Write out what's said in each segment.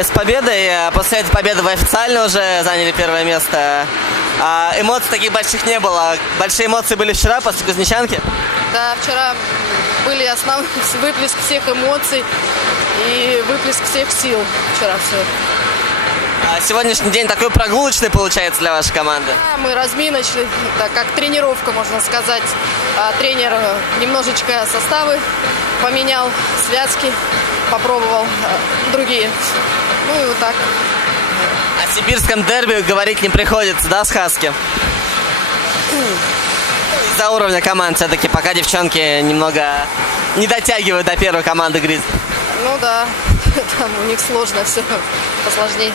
с победой. После этой победы вы официально уже заняли первое место. Эмоций таких больших не было. Большие эмоции были вчера после Кузнечанки? Да, вчера были основные выплеск всех эмоций и выплеск всех сил. Вчера все. Сегодняшний день такой прогулочный получается для вашей команды? Да, мы разминочный, так как тренировка, можно сказать. Тренер немножечко составы поменял, связки попробовал, другие. Ну и вот так. О сибирском дерби говорить не приходится, да, с Хаски? Из-за уровня команд все-таки пока девчонки немного не дотягивают до первой команды Гризли. Ну да, там у них сложно все, посложнее.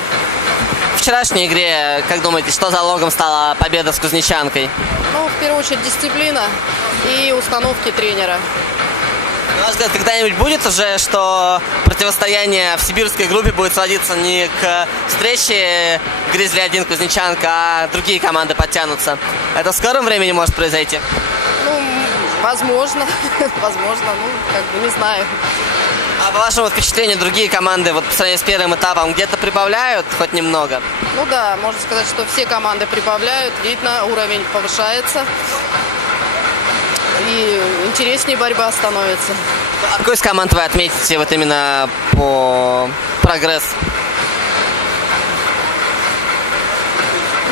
В вчерашней игре, как думаете, что залогом стала победа с Кузнечанкой? Ну, в первую очередь, дисциплина и установки тренера. На ваш взгляд, когда-нибудь будет уже, что противостояние в сибирской группе будет сводиться не к встрече Гризли-1 Кузнечанка, а другие команды подтянутся? Это в скором времени может произойти? Ну, возможно, возможно, ну, как бы не знаю. А по вашему впечатлению, другие команды вот по сравнению с первым этапом где-то прибавляют хоть немного? Ну да, можно сказать, что все команды прибавляют, видно, уровень повышается. И интереснее борьба становится. А какой из команд вы отметите вот именно по прогрессу?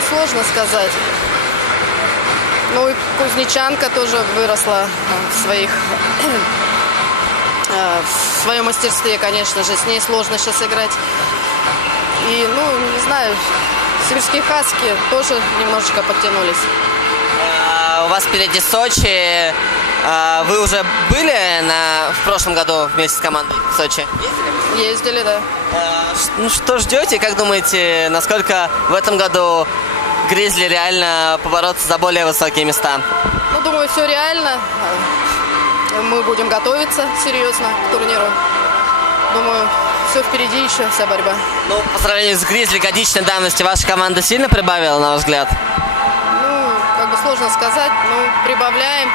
Сложно сказать. Ну и Кузнечанка тоже выросла в своем мастерстве, конечно же. С ней сложно сейчас играть. И, ну, не знаю, сибирские хаски тоже немножечко подтянулись. У вас впереди Сочи. Вы уже были в прошлом году вместе с командой в Сочи? Ездили, да. Ну что ждете? Как думаете, насколько в этом году Гризли реально побороться за более высокие места? Ну, думаю, все реально. Мы будем готовиться серьезно к турниру. Думаю, все впереди еще, вся борьба. Ну, по сравнению с Гризли годичной давности, ваша команда сильно прибавила, на ваш взгляд? Ну, как бы сложно сказать, но прибавляем.